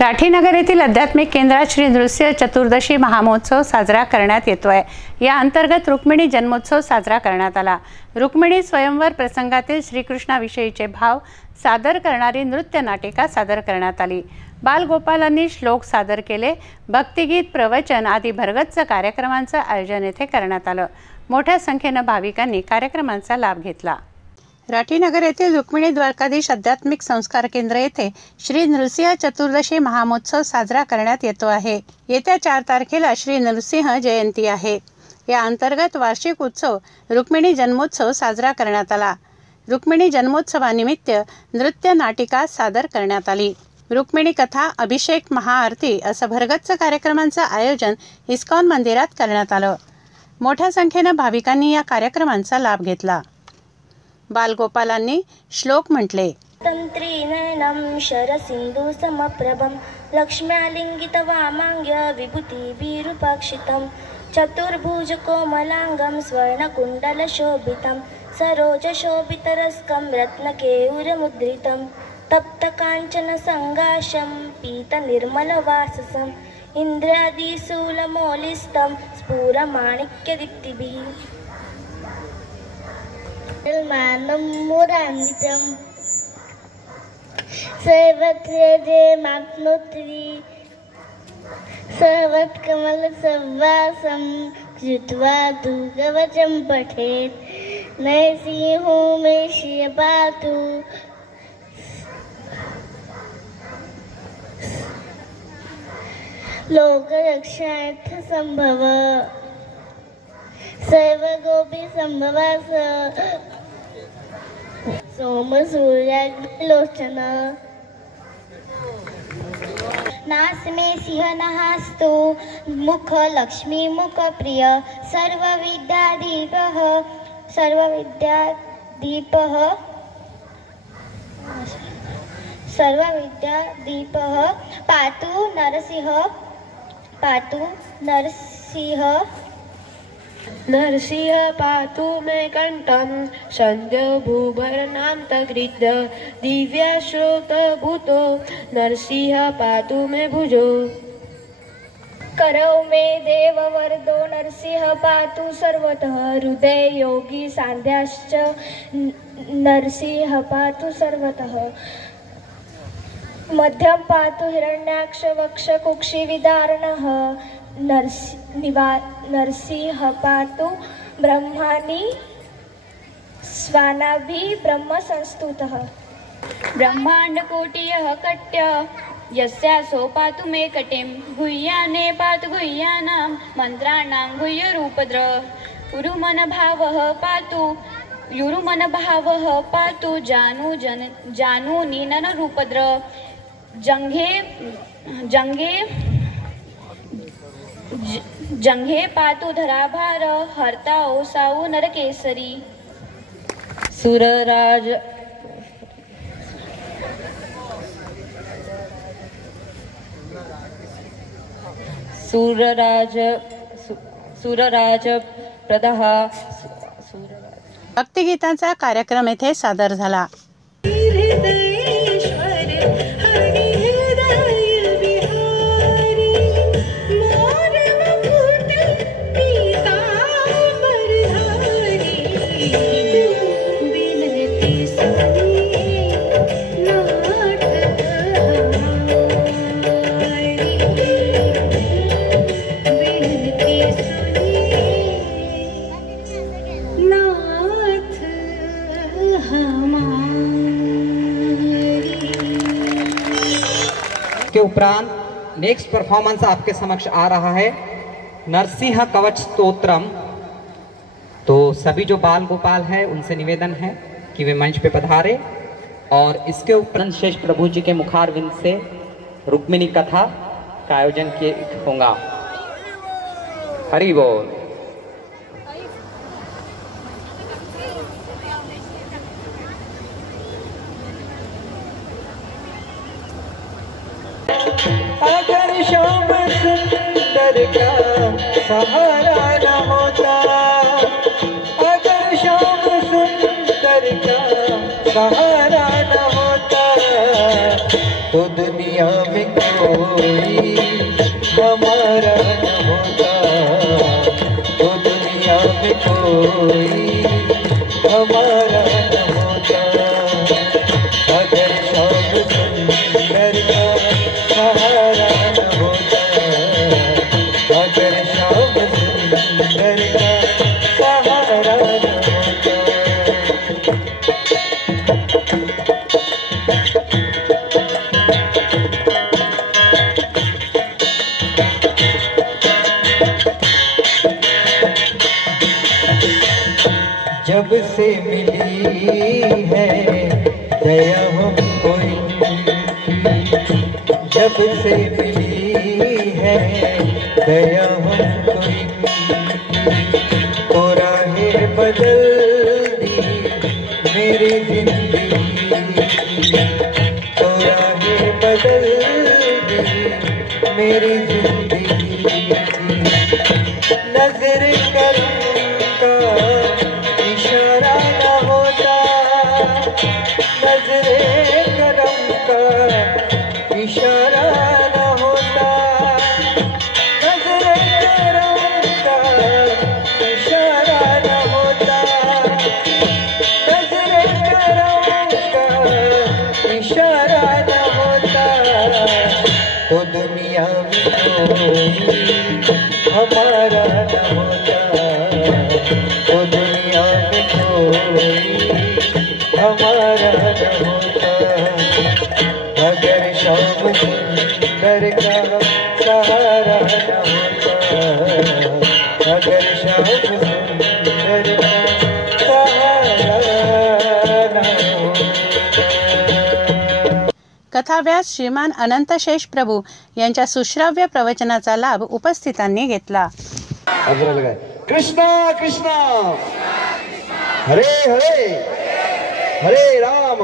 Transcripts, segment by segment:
राठीनगर येथील आध्यात्मिक केंद्रात श्री नृसिंह चतुर्दशी महामहोत्सव साजरा करण्यात येतोय। या अंतर्गत रुक्मिणी जन्मोत्सव साजरा करण्यात आला। रुक्मिणी स्वयंवर प्रसंगातील श्रीकृष्णाविषयीचे भाव सादर करणारी नृत्य नाटिका सादर करण्यात आली। बालगोपालांनी श्लोक सादर केले। भक्तिगीत, प्रवचन आदी भरगच्च कार्यक्रमांचं आयोजन येथे करण्यात आलं। मोठ्या संख्येने भाविकांनी कार्यक्रमांचा लाभ घेतला। राठीनगर येथील रुक्मिणी द्वारकाधीश आध्यात्मिक संस्कार केंद्र येथे श्री नृसिंह चतुर्दशी महामहोत्सव साजरा करण्यात येतो आहे। येत्या 4 तारखेला श्री नृसिंह जयंती आहे। या अंतर्गत वार्षिक उत्सव रुक्मिणी जन्मोत्सव साजरा करण्यात आला। रुक्मिणी जन्मोत्सवानिमित्त नृत्य नाटिका सादर करण्यात आली। रुक्मिणी कथा, अभिषेक, महाआरती असं भरगच्च कार्यक्रमांचं आयोजन इस्कॉन मंदिरात करण्यात आलं। मोठ्या संख्येने भाविकांनी या कार्यक्रमांचा लाभ घेतला। बालगोपालांनी श्लोक म्हटले। तंत्रीनयनं शरसिंधु समप्रभं लक्ष्म्यालिंगित वामांग्य विभूति विरूपाक्षितं चतुर्भुज कोमलांगं स्वर्णकुण्डल शोभितं सरोज शोभितरस्कं रत्नकेयूरमुद्रितं तप्त कांचन संगाशं पीत निर्मल वाससं इंद्रादिशूलमौलिस्तं स्फुरमाणिक्यदीप्तिभिः मानं मुरान्वितं सर्वत्र माप्नोति सर्वत्कमलसवासं कृत्वा तु कवचं पठेत् नरसिंहो मे श्रिय पातु लोकरक्षार्थ संभव सर्वगोपी संभवास सोम सूर्याग्निलोचन नास्मे सिंह नहास्तु मुख लक्ष्मी मुख प्रिय सर्वविद्यादीपः पातु नरसिंह नरसिंह पातु मे कंठं सन्ध्यो भूभरनान्तकृत दिव्याश्रोतभूतो नरसिंह पातु मे भुजो करौ मे देववरदो नरसिंह पातु सर्वतः हृदय योगी सान्ध्याश्च नरसिंह पातु सर्वतः मध्यम पातु हिरण्याक्ष वक्ष कुक्षि विदारणः नरसिंह पातु ब्रह्माणि स्वानाभि ब्रह्म संस्तुतः ब्रह्माण्डकोटियः कट्य यस्यासो पातु मे कटिं गुह्याने पातु गुह्यानां मन्त्राणां गुह्यरूपद्र युरुमनभावः पातु जानूनि ननरूपद्र जंघे पातु धराभार हर्ता ओसाऊ नरकेसरी सूरराज प्रदः भक्तिगीतांचा कार्यक्रम येथे सादर झाला। के उपरांत नेक्स्ट परफॉर्मेंस आपके समक्ष आ रहा है नरसिंह कवच स्तोत्रम। तो सभी जो बाल गोपाल हैं उनसे निवेदन है कि वे मंच पे पधारे और इसके उपरांत शेष प्रभु जी के मुखारविंद से रुक्मिणी कथा का आयोजन किया होगा। हरि बोल। अगर श्याम सुंदर का सहारा न होता, अगर श्याम सुंदर का सहारा न होता तो दुनिया दुनिया में कोई हमारा न होता, तो दुनिया में कोई हमारा न होता। अगर शाम सुंदर का सहारा न होता, अगर शाम सुंदर का सहारा न होता। जब से मिली है दया हमको, जब से मिली है दया हमको, तो राहें बदल दी मेरी जिंदगी, तो राहें बदल दी मेरी जिंदगी। नजर करम का इशारा न होता, नजरे करम का इशारा न होता, नजरे करम का इशारा न होता, नजरे करम का इशारा न होता, तो दुनिया में कोई हमारा न होता, तो दुनिया में कोई हमारा न होता। अगर शाम सुंदर का सहारा न होता, अगर शाम सुंदर का सहारा न होता। कथाव्यास श्रीमान अनंतशेष प्रभू यांच्या सुश्राव्य प्रवचनाचा लाभ उपस्थितांनी घेतला। कृष्णा कृष्णा हरे हरे, हरे राम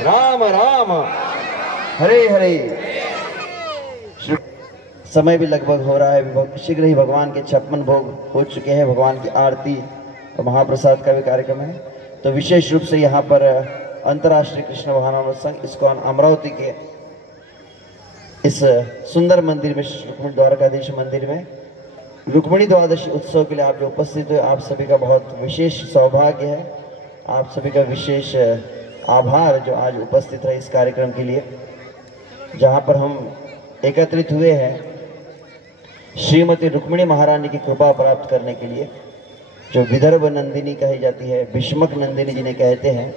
राम राम हरे हरे। समय भी लगभग हो रहा है, शीघ्र ही भगवान के 56 भोग हो चुके हैं, भगवान की आरती और महाप्रसाद का भी कार्यक्रम है। तो विशेष रूप से यहाँ पर अंतर्राष्ट्रीय कृष्ण भावनामृत संघ इस्कॉन अमरावती के इस सुंदर मंदिर में, रुक्मिणी द्वारकाधीश मंदिर में रुक्मिणी द्वादशी उत्सव के लिए आप जो उपस्थित हुए, आप सभी का बहुत विशेष सौभाग्य है, आप सभी का विशेष आभार जो आज उपस्थित रहे इस कार्यक्रम के लिए, जहाँ पर हम एकत्रित हुए हैं श्रीमती रुक्मिणी महारानी की कृपा प्राप्त करने के लिए, जो विदर्भ नंदिनी कही जाती है, भीष्मक नंदिनी जिन्हें कहते हैं,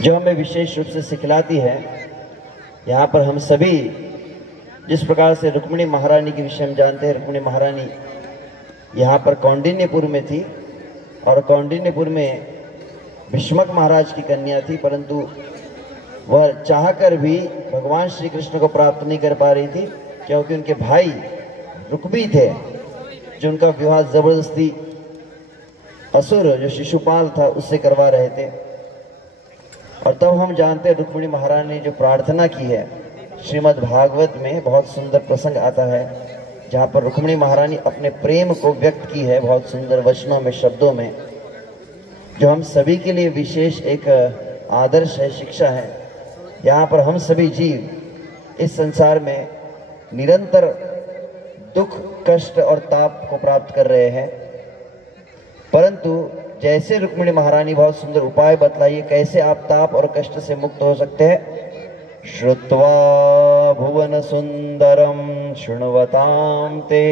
जो हमें विशेष रूप से सिखलाती है। यहाँ पर हम सभी जिस प्रकार से रुक्मिणी महारानी के विषय में जानते हैं, रुक्मिणी महारानी यहाँ पर कौंडिन्यपुर में थी और कौंडिन्यपुर में भीष्मक महाराज की कन्या थी, परंतु वह चाहकर भी भगवान श्री कृष्ण को प्राप्त नहीं कर पा रही थी, क्योंकि उनके भाई रुक्मी थे जो उनका विवाह जबरदस्ती असुर जो शिशुपाल था उससे करवा रहे थे। और तब हम जानते हैं रुक्मिणी महारानी ने जो प्रार्थना की है, श्रीमद् भागवत में बहुत सुंदर प्रसंग आता है जहाँ पर रुक्मिणी महारानी अपने प्रेम को व्यक्त की है बहुत सुंदर वचनों में, शब्दों में, जो हम सभी के लिए विशेष एक आदर्श है, शिक्षा है। यहाँ पर हम सभी जीव इस संसार में निरंतर दुख, कष्ट और ताप को प्राप्त कर रहे हैं, परंतु जैसे रुक्मिणी महारानी बहुत सुंदर उपाय बतलाइए कैसे आप ताप और कष्ट से मुक्त हो सकते हैं। श्रुत्वा भुवन सुंदरम शृण्वतां ते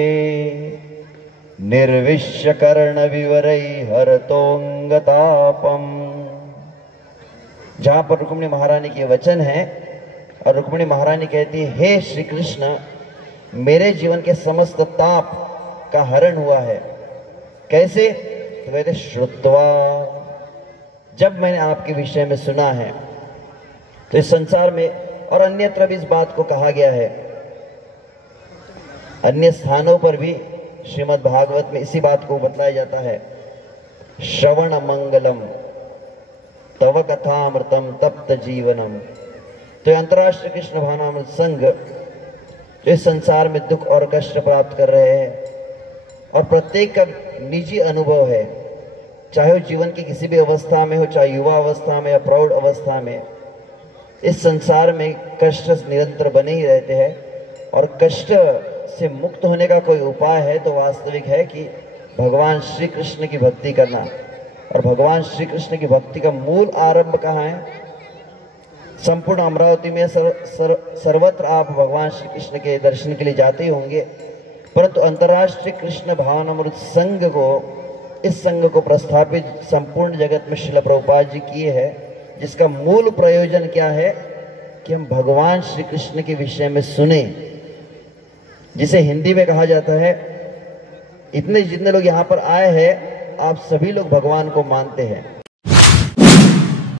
निर्विश्य कर्ण विवरै हरतोंगतापम। जहाँ पर रुक्मिणी महारानी के वचन है और रुक्मिणी महारानी कहती है, हे श्री कृष्ण, मेरे जीवन के समस्त ताप का हरण हुआ है। कैसे? तो कहते श्रुत्वा, जब मैंने आपके विषय में सुना है। तो इस संसार में और अन्यत्र भी इस बात को कहा गया है, अन्य स्थानों पर भी श्रीमद् भागवत में इसी बात को बतलाया जाता है, श्रवण मंगलम तव कथामृतम तप्त जीवनम। तो अंतर्राष्ट्रीय कृष्ण भावनामृत संघ जो इस संसार में दुख और कष्ट प्राप्त कर रहे हैं और प्रत्येक का निजी अनुभव है चाहे वो जीवन की किसी भी अवस्था में हो, चाहे युवा अवस्था में या प्रौढ़ अवस्था में, इस संसार में कष्ट निरंतर बने ही रहते हैं। और कष्ट से मुक्त होने का कोई उपाय है तो वास्तविक है कि भगवान श्री कृष्ण की भक्ति करना। और भगवान श्री कृष्ण की भक्ति का मूल आरंभ कहाँ है? संपूर्ण अमरावती में सर्वत्र आप भगवान श्री कृष्ण के दर्शन के लिए जाते ही होंगे, परंतु अंतर्राष्ट्रीय कृष्ण भावनामृत संघ को, इस संघ को प्रस्थापित संपूर्ण जगत में श्रील प्रभुपाद जी किए हैं, जिसका मूल प्रयोजन क्या है कि हम भगवान श्री कृष्ण के विषय में सुने, जिसे हिंदी में कहा जाता है, जितने लोग यहाँ पर आए हैं आप सभी लोग भगवान को मानते हैं।